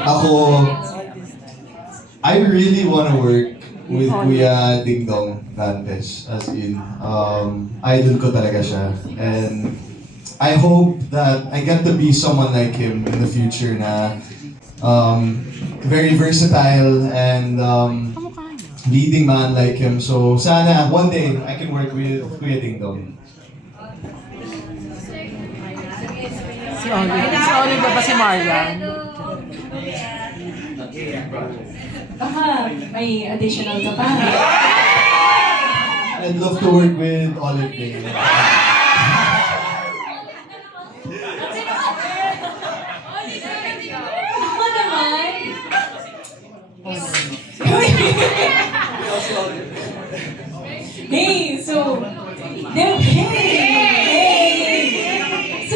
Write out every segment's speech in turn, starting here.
Ako, I really wanna work with Kuya Ding Dong Dantes. As in, idol ko talaga siya. And I hope that I get to be someone like him in the future na very versatile and leading man like him. So sana one day I can work with Kuya Ding Dong. Si Olive ba si Marian? Baka may additional ka pa. I'd love to work with Olive Day. Ako naman. Hey, so,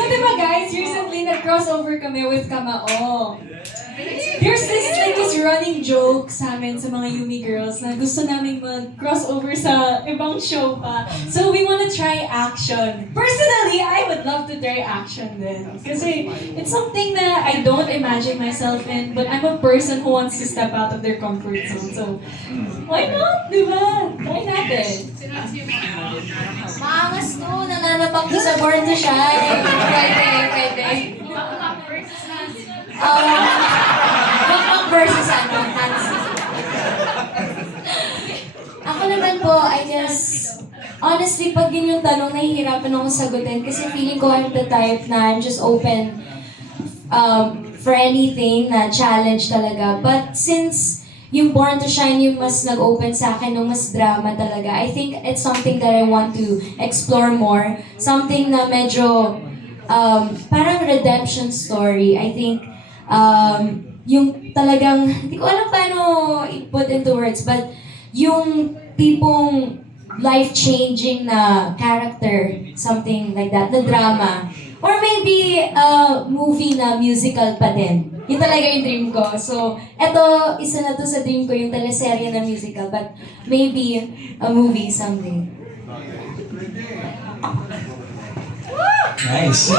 diba guys, recently nag-crossover kami with Kamao. There's this running joke sa amin sa mga Yumi girls na gusto namin mag-crossover sa ibang show pa. So we wanna try action. Personally, I would love to try action din. Kasi it's something na I don't imagine myself in, but I'm a person who wants to step out of their comfort zone. So, why not? Diba? Try natin. Maangas to, nananapak to sa Born to Shine. Pwede. Bakbak versus Nancy. Ako naman po, I guess, honestly, pag yun yung tanong, nahihirapan ako sagutin kasi feeling ko I'm the type na I'm just open for anything na challenge talaga. But since yung Born to Shine yung mas nag-open sa akin, yung mas drama talaga, I think it's something that I want to explore more. Something na medyo parang redemption story. I think yung talagang, hindi ko alam paano i-put into words, but yung tipong life-changing na character, something like that, the drama. Or maybe a movie na musical pa din. Yun talaga yung dream ko. So, eto, isa na to sa dream ko, yung teleserye na musical, but maybe a movie someday. Nice.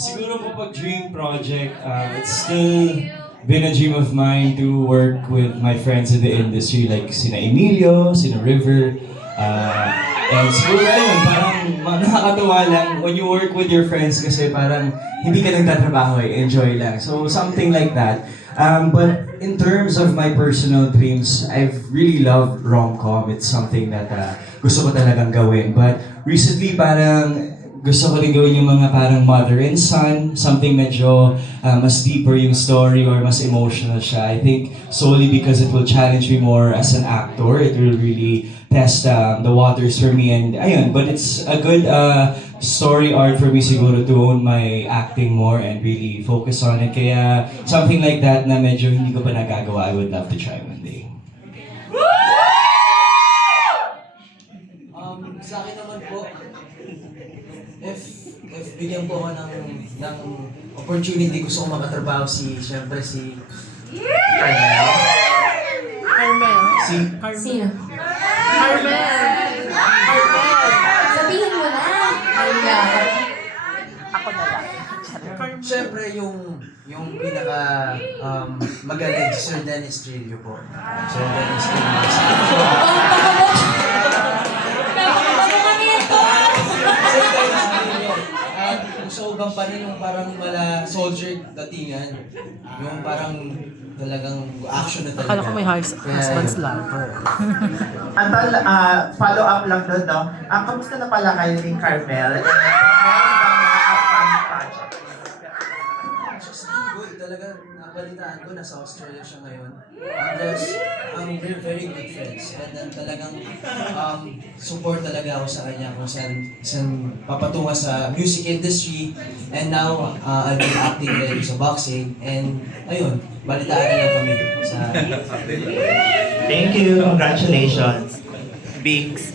Siguro po pag dream project, it's still been a dream of mine to work with my friends in the industry like sina Emilio, sina River, and siguro ayun, parang nakakatuwa lang when you work with your friends kasi parang hindi ka nagtatrabaho enjoy lang. So something like that. But in terms of my personal dreams, I've really loved rom-com. It's something that gusto ko talagang gawin. But recently parang gusto ko rin gawin yung mga parang mother and son, something medyo mas deeper yung story or mas emotional siya. I think solely because it will challenge me more as an actor. It will really test the waters for me and ayun. But it's a good story arc for me siguro to own my acting more and really focus on it. Kaya something like that na medyo hindi ko pa nagagawa, I would love to try one day. Sa akin naman po, if bigyan po ako ng opportunity, gusto kong makatrabaho siyempre si Carmel. Sino? Carmel! Sabihin mo na. Ako na lang. Siyempre yung pinaka magaling si Sir Dennis Trillo po. Sir Dennis Trillo. Gusto ko bang pa rin yung parang mala soldier datingan. Yung parang talagang action na talaga. Akala ko may husband's lover. Antal, follow up lang doon, no? Kamusta na pala kayo ni Carmel? Meron bang mga upcoming project? Just good talaga. Nabalitaan ko, nasa Australia siya ngayon. And we're very good friends. And then talagang support talaga ako sa kanya kung saan papatunga sa music industry. And now, I'll be acting din sa boxing. And ayun, balitaan na lang kami sa... Thank you. Congratulations. Bigs.